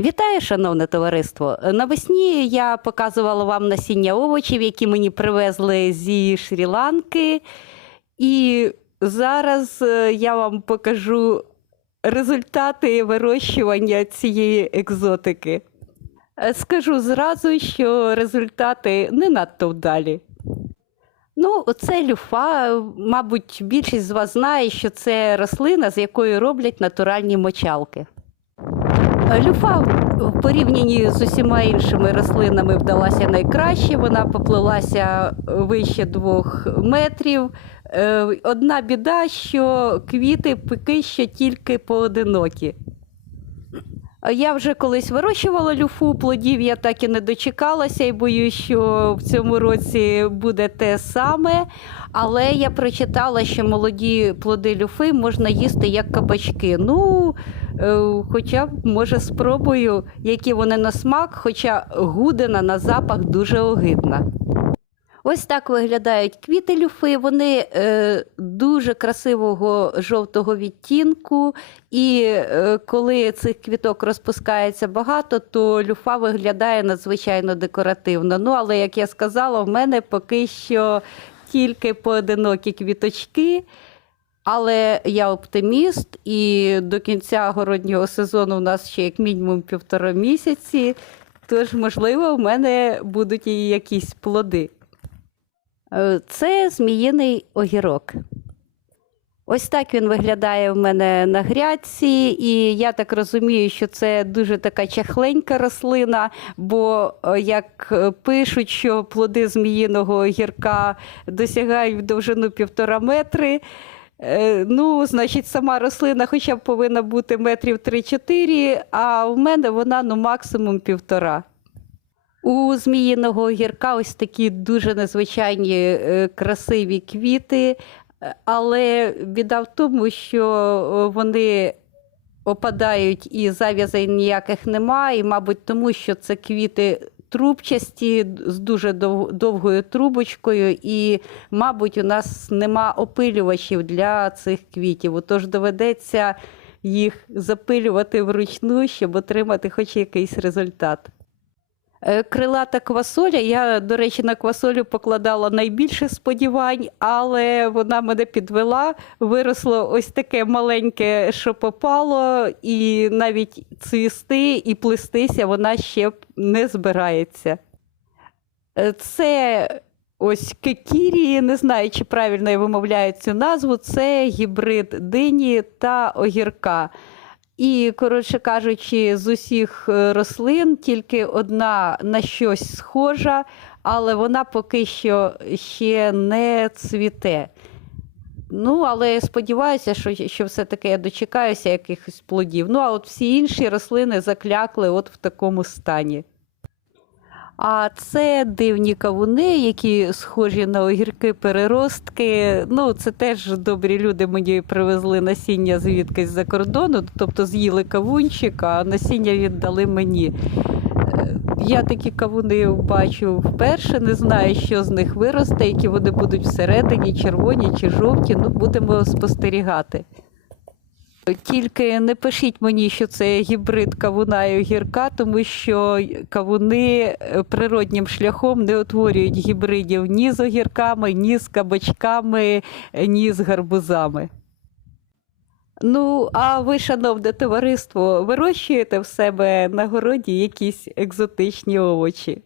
Вітаю, шановне товариство. Навесні я показувала вам насіння овочів, які мені привезли зі Шрі-Ланки. І зараз е, я вам покажу результати вирощування цієї екзотики. Е, Скажу зразу, що результати не надто вдалі. Ну, це люфа. Мабуть, більшість з вас знає, що це рослина, з якої роблять натуральні мочалки. Люфа в порівнянні з усіма іншими рослинами вдалася найкраще. Вона поплилася вище двох метрів. Е, Одна біда, що квіти поки що тільки поодинокі. Я вже колись вирощувала люфу, плодів я так і не дочекалася, і боюсь, що в цьому році буде те саме. Але я прочитала, що молоді плоди люфи можна їсти як кабачки. Ну, е, хоча б, може, спробую, які вони на смак, хоча гудина на запах дуже огидна. Ось так виглядають квіти люфи. Вони е, дуже красивого жовтого відтінку. І е, коли цих квіток розпускається багато, то люфа виглядає надзвичайно декоративно. Ну, але як я сказала, в мене поки що тільки поодинокі квіточки. Але я оптиміст, і до кінця городнього сезону у нас ще як мінімум півтора місяці. Тож, можливо, в мене будуть і якісь плоди. Е, Це зміїний огірок. Ось так він виглядає в мене на грядці, і я так розумію, що це дуже така чахленька рослина, бо е, як е, пишуть, що плоди зміїного огірка досягають в довжину півтора метри. Е, Ну, значить, сама рослина хоча б повинна бути метрів 3-4, а в мене вона ну, максимум півтора. У зміїного огірка ось такі дуже незвичайні е, красиві квіти, е, але біда в тому, що вони опадають і зав'язей ніяких немає, і, мабуть, тому що це квіти трубчасті з дуже дов- довгою трубочкою, і, мабуть, у нас нема опилювачів для цих квітів. Отож доведеться їх запилювати вручну, щоб отримати хоч якийсь результат. Е, Крилата квасоля. Я, до речі, на квасолю покладала найбільше сподівань, але вона мене підвела. Виросло ось таке маленьке, що попало, і навіть цвісти і плестися вона ще не збирається. Е, Це ось кекірі, не знаю, чи правильно я вимовляю цю назву. Це гібрид дині та огірка. І, коротше кажучи, з усіх е, рослин тільки одна на щось схожа, але вона поки що ще не цвіте. Ну, але я сподіваюся, що, що все-таки я дочекаюся якихось плодів. Ну, а от всі інші рослини заклякли от в такому стані. А це дивні кавуни, які схожі на огірки переростки. Ну, це теж добрі люди мені привезли насіння звідкись за кордону, тобто з'їли кавунчик, а насіння віддали мені. Е, Я такі кавуни бачу вперше, не знаю, що з них виросте, які вони будуть всередині, червоні чи жовті. Ну, будемо спостерігати. Тільки не пишіть мені, що це гібрид кавуна і огірка, тому що кавуни е, природнім шляхом не утворюють гібридів ні з огірками, ні з кабачками, ні з гарбузами. Ну, а ви, шановне товариство, вирощуєте в себе на городі якісь екзотичні овочі?